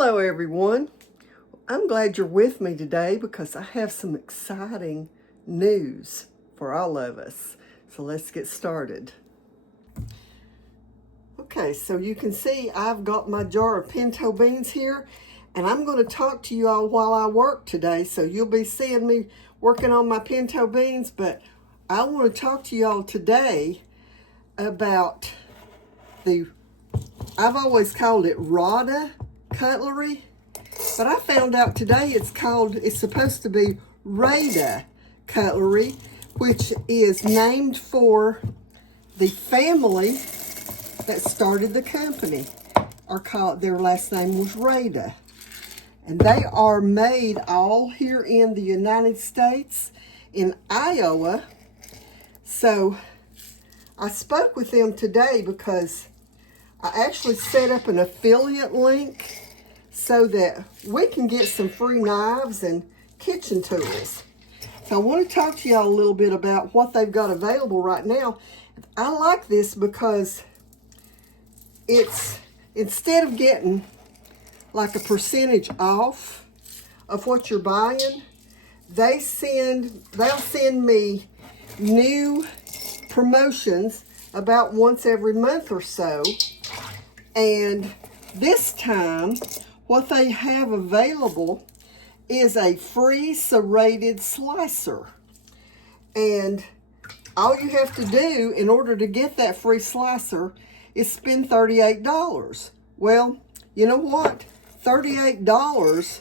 Hello everyone. I'm glad you're with me today because I have some exciting news for all of us. So let's get started. Okay, so you can see I've got my jar of pinto beans here, and I'm going to talk to you all while I work today. So you'll be seeing me working on my pinto beans, but I want to talk to you all today about I've always called it Rada Cuttlery, but I found out today it's supposed to be Rada Cuttlery, which is named for the family that started the company. Their last name was Rada. And they are made all here in the United States, in Iowa. So I spoke with them today because I actually set up an affiliate link so that we can get some free knives and kitchen tools. So I want to talk to y'all a little bit about what they've got available right now. I like this because it's, instead of getting like a percentage off of what you're buying, they'll send me new promotions about once every month or so. And this time, what they have available is a free serrated slicer. And all you have to do in order to get that free slicer is spend $38. Well, you know what? $38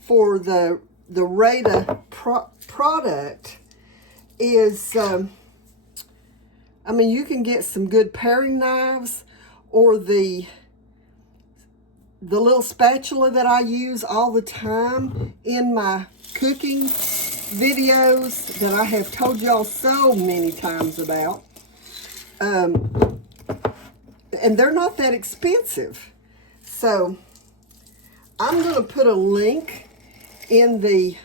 for the Rada product is, I mean, you can get some good paring knives, or the little spatula that I use all the time in my cooking videos that I have told y'all so many times about. And they're not that expensive. So I'm going to put a link in the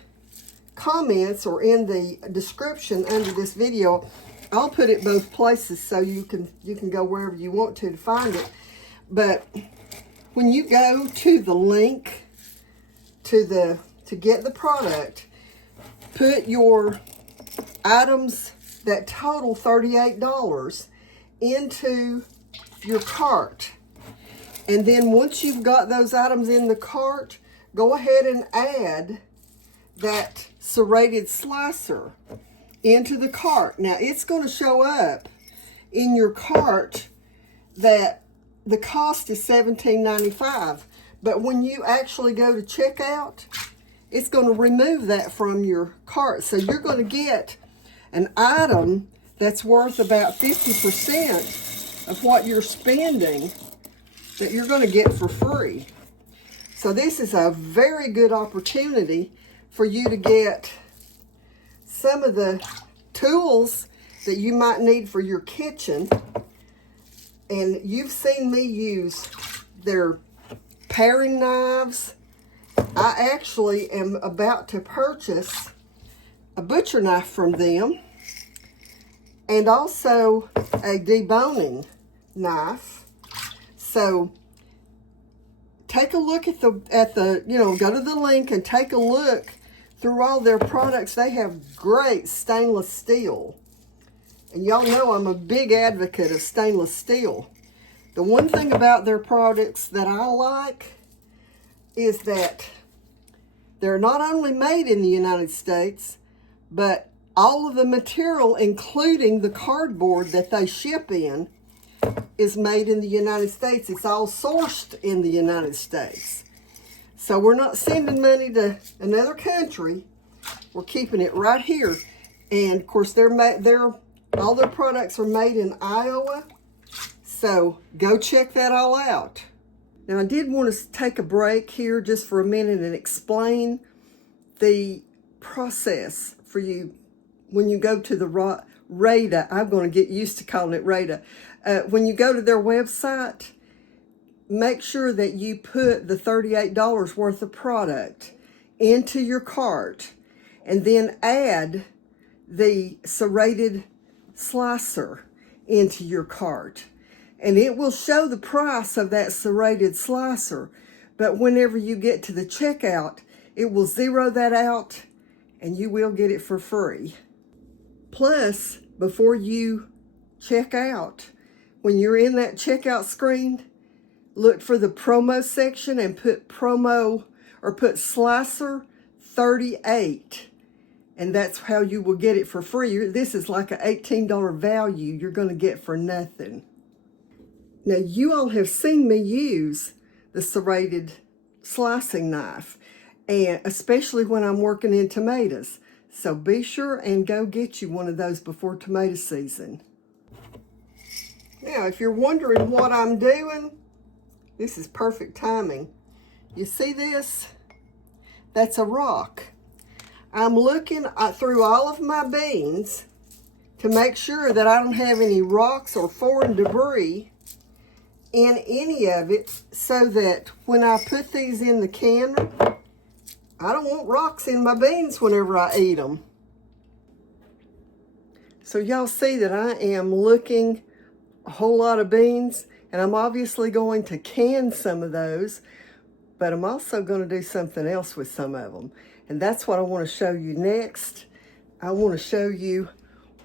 comments or in the description under this video. I'll put it both places so you can go wherever you want to find it. But when you go to the link to get the product, put your items that total $38 into your cart. And then once you've got those items in the cart, go ahead and add that serrated slicer into the cart. Now, it's going to show up in your cart that the cost is $17.95, but when you actually go to checkout, it's going to remove that from your cart. So you're going to get an item that's worth about 50% of what you're spending that you're going to get for free. So this is a very good opportunity for you to get some of the tools that you might need for your kitchen. And you've seen me use their paring knives. I actually am about to purchase a butcher knife from them, and also a deboning knife. So take a look at the go to the link and take a look through all their products. They have great stainless steel. And y'all know I'm a big advocate of stainless steel. The one thing about their products that I like is that they're not only made in the United States, but all of the material, including the cardboard that they ship in, is made in the United States. It's all sourced in the United States. So we're not sending money to another country. We're keeping it right here. And of course, all their products are made in Iowa. So go check that all out. Now, I did want to take a break here just for a minute and explain the process for you when you go to the Rada. I'm going to get used to calling it Rada. When you go to their website, make sure that you put the $38 worth of product into your cart, and then add the serrated slicer into your cart. And it will show the price of that serrated slicer. But whenever you get to the checkout, it will zero that out and you will get it for free. Plus, before you check out, when you're in that checkout screen, look for the promo section and put promo or put Slicer 38. And that's how you will get it for free. This is like an $18 value you're going to get for nothing. Now, you all have seen me use the serrated slicing knife, and especially when I'm working in tomatoes. So be sure and go get you one of those before tomato season. Now, if you're wondering what I'm doing, this is perfect timing. You see this? That's a rock. I'm looking through all of my beans to make sure that I don't have any rocks or foreign debris in any of it, so that when I put these in the canner, I don't want rocks in my beans whenever I eat them. So y'all see that I am looking a whole lot of beans, and I'm obviously going to can some of those, but I'm also going to do something else with some of them. And that's what I want to show you next. I want to show you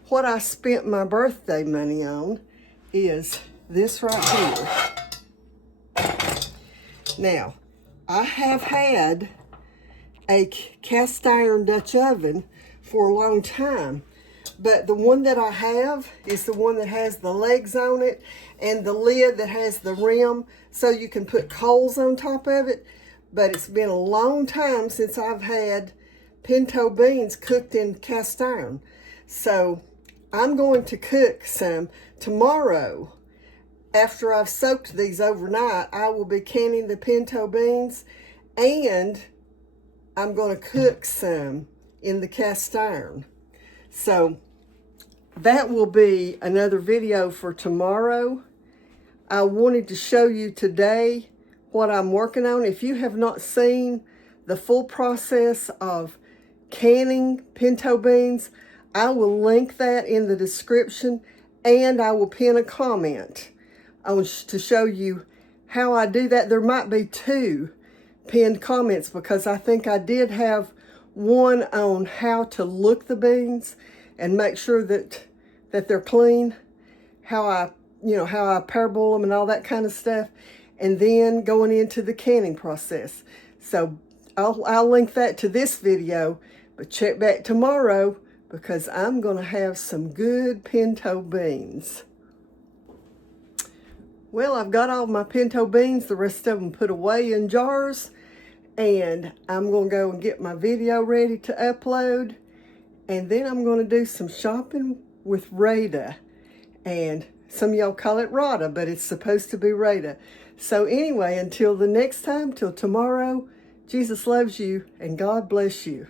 what I spent my birthday money on is this right here. Now, I have had a cast iron Dutch oven for a long time, but the one that I have is the one that has the legs on it and the lid that has the rim so you can put coals on top of it. But it's been a long time since I've had pinto beans cooked in cast iron. So I'm going to cook some tomorrow. After I've soaked these overnight, I will be canning the pinto beans, and I'm going to cook some in the cast iron. So that will be another video for tomorrow. I wanted to show you today what I'm working on. If you have not seen the full process of canning pinto beans, I will link that in the description, and I will pin a comment to show you how I do that. There might be 2 pinned comments because I think I did have one on how to look the beans and make sure that they're clean, how I parboil them and all that kind of stuff, and then going into the canning process. So I'll link that to this video, but check back tomorrow because I'm going to have some good pinto beans. Well, I've got all my pinto beans, the rest of them put away in jars, and I'm going to go and get my video ready to upload, and then I'm going to do some shopping with Rada, and some of y'all call it Rada, but it's supposed to be Rada. So anyway, until the next time, till tomorrow, Jesus loves you and God bless you.